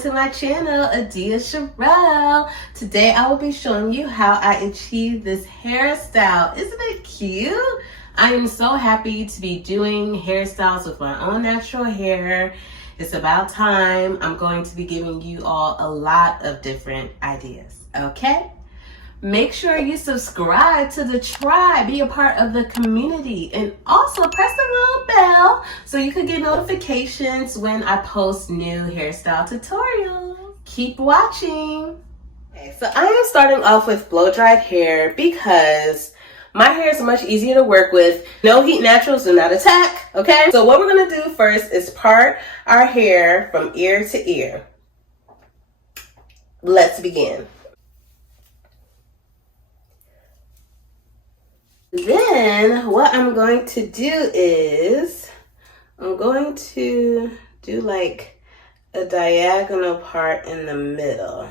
to my channel, Adia Sherelle. Today I will be showing you how I achieved this hairstyle. Isn't it cute? I am so happy to be doing hairstyles with my own natural hair. It's about time. I'm going to be giving you all a lot of different ideas, okay? Make sure you subscribe to the tribe, be a part of the community, and also press the little bell so you can get notifications when I post new hairstyle tutorials. Keep watching. Okay, so I am starting off with blow-dried hair because my hair is much easier to work with. No heat naturals do not attack, okay? So what we're gonna do first is part our hair from ear to ear. Let's begin. Then what I'm going to do is I'm going to do like a diagonal part in the middle.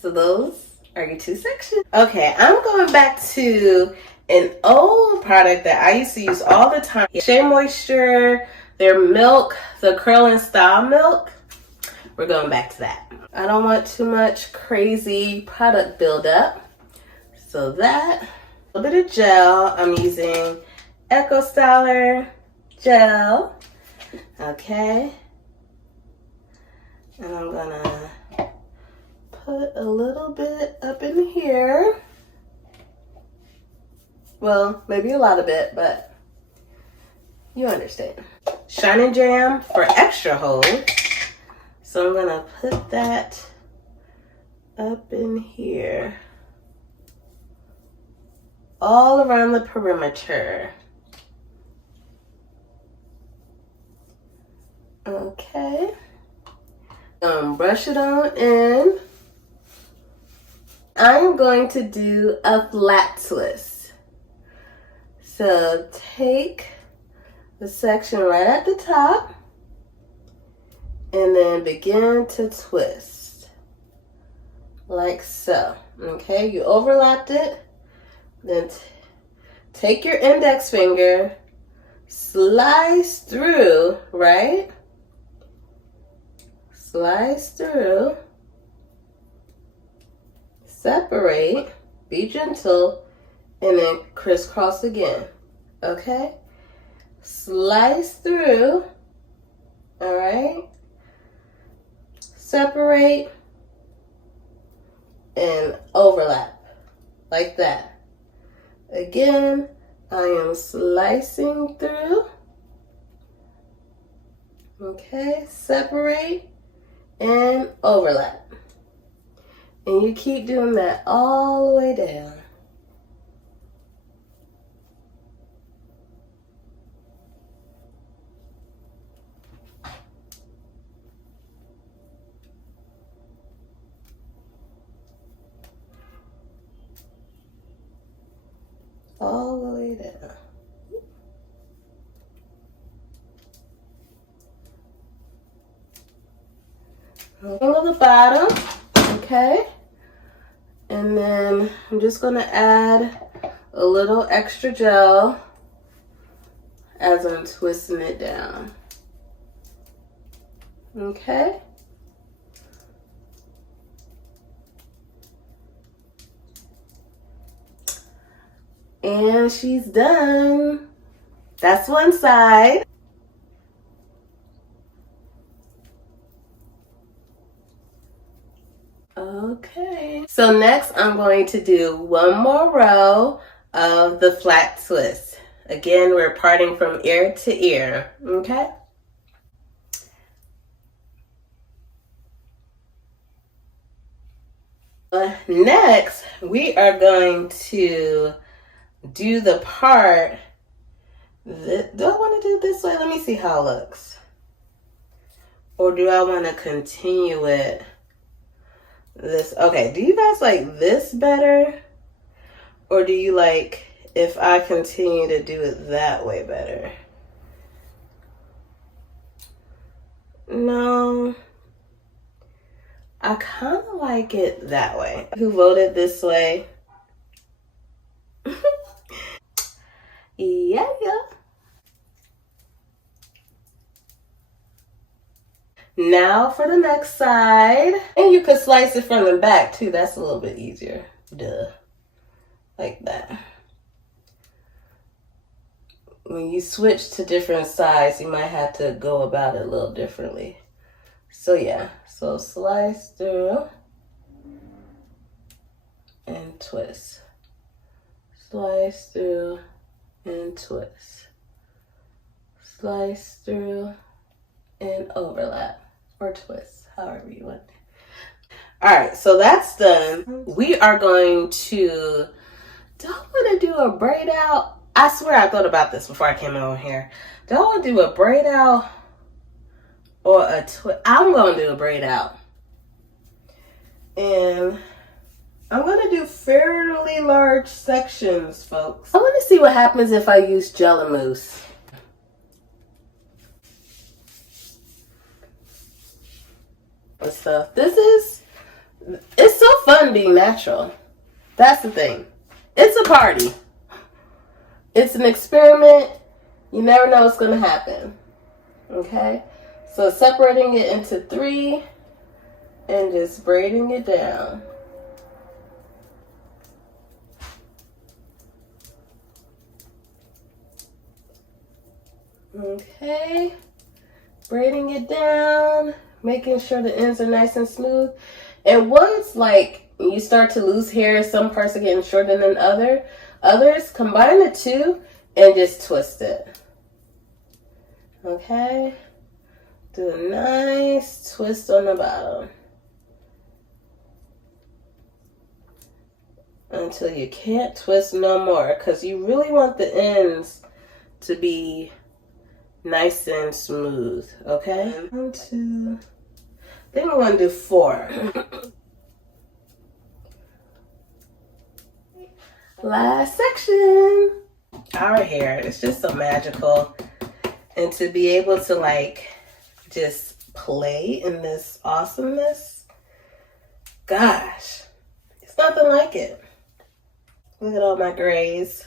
So those are your two sections. Okay, I'm going back to an old product that I used to use all the time. Shea Moisture, their milk, the Curl and Style milk. We're going back to that. I don't want too much crazy product buildup. So that, a little bit of gel. I'm using Echo Styler gel. Okay. And I'm gonna put a little bit up in here. Well, maybe a lot of it, but you understand. Shine and Jam for extra hold. So I'm gonna put that up in here, all around the perimeter. Okay. Brush it on in. I'm going to do a flat twist. So take the section right at the top and then begin to twist like so. Okay, you overlapped it. Then take your index finger, slice through, right? Slice through, separate, be gentle, and then crisscross again. Okay? Slice through, all right? Separate and overlap like that. Again, I am slicing through. Okay, separate and overlap. And you keep doing that all the way down. All the way down. On the bottom, okay? And then I'm just gonna add a little extra gel as I'm twisting it down. Okay? And she's done. That's one side. Okay. So next I'm going to do one more row of the flat twist. Again, we're parting from ear to ear. Okay? Next, we are going to do the part that, do I want to do it this way? Let me see how it looks. Or do I want to continue it this? Okay, do you guys like this better? Or do you like if I continue to do it that way better? No, I kind of like it that way. Who voted this way? Yeah. Now for the next side. And you could slice it from the back too. That's a little bit easier. Duh. Like that. When you switch to different sides, you might have to go about it a little differently. So yeah, so slice through and twist. Slice through and twist. Slice through and overlap or twist, however you want. All right, so that's done. We are going to, do I want to do a braid out? I swear I thought about this before I came on here. Do I want to do a braid out or a twist? I'm going to do a braid out. And I'm going to do fairly large sections, folks. I want to see what happens if I use Doux Mousse. And stuff. It's so fun being natural. That's the thing. It's a party. It's an experiment. You never know what's going to happen. Okay? So separating it into 3 and just braiding it down. Okay. Braiding it down. Making sure the ends are nice and smooth. And once like you start to lose hair, some parts are getting shorter than others, combine the two and just twist it. Okay? Do a nice twist on the bottom. Until you can't twist no more, because you really want the ends to be nice and smooth. Okay? 1, 2, I think we're going to do 4. Last section. Our hair is just so magical. And to be able to like just play in this awesomeness, gosh, it's nothing like it. Look at all my grays.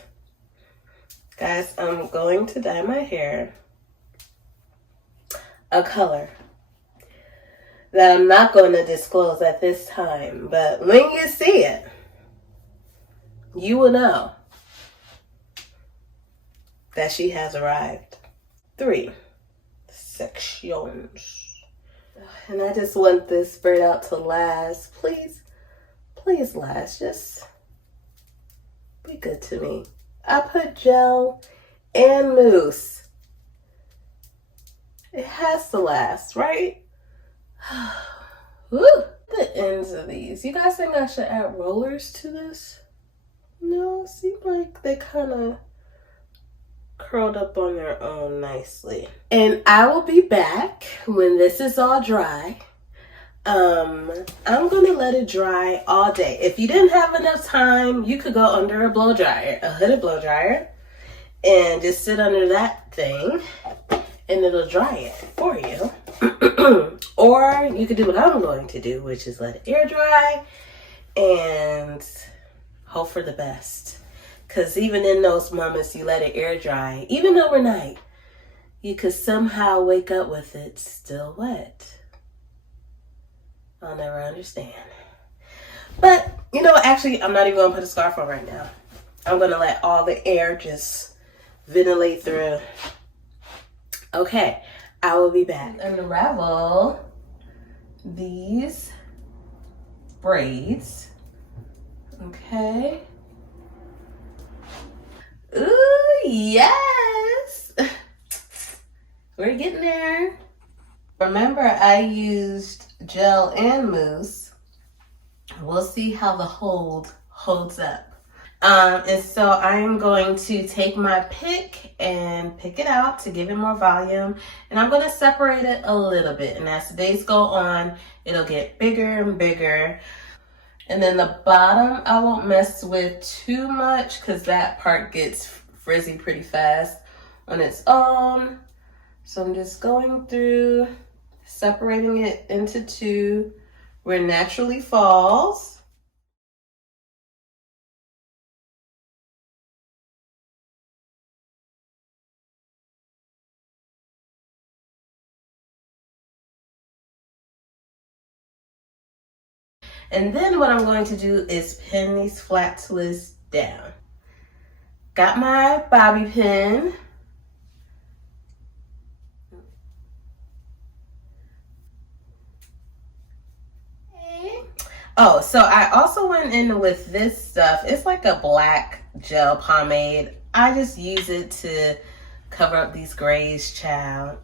Guys, I'm going to dye my hair a color that I'm not going to disclose at this time, but when you see it, you will know that she has arrived. 3 sections. And I just want this braid out to last. Please, please last. Just be good to me. I put gel and mousse. It has to last, right? Woo! The ends of these. You guys think I should add rollers to this? No, it seems like they kind of curled up on their own nicely. And I will be back when this is all dry. I'm gonna let it dry all day. If you didn't have enough time, you could go under a blow dryer, a hooded blow dryer, and just sit under that thing and it'll dry it for you. Or you could do what I'm going to do, which is let it air dry and hope for the best. Because even in those moments you let it air dry, even overnight, you could somehow wake up with it still wet. I'll never understand. But, you know, actually, I'm not even going to put a scarf on right now. I'm going to let all the air just ventilate through. Okay, I will be back. Unravel these braids. Okay. Ooh, yes. We're getting there. Remember, I used gel and mousse. We'll see how the hold holds up. And so I'm going to take my pick and pick it out to give it more volume. And I'm going to separate it a little bit. And as the days go on, it'll get bigger and bigger. And then the bottom, I won't mess with too much because that part gets frizzy pretty fast on its own. So I'm just going through, separating it into 2 where it naturally falls. And then what I'm going to do is pin these flat twists down. Got my bobby pin. Oh, so I also went in with this stuff. It's like a black gel pomade. I just use it to cover up these grays, child.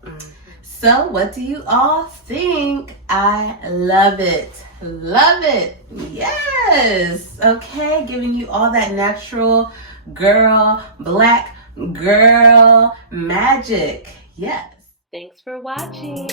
So what do you all think? I love it. Love it. Yes. Okay, giving you all that natural girl, black girl magic. Yes. Thanks for watching.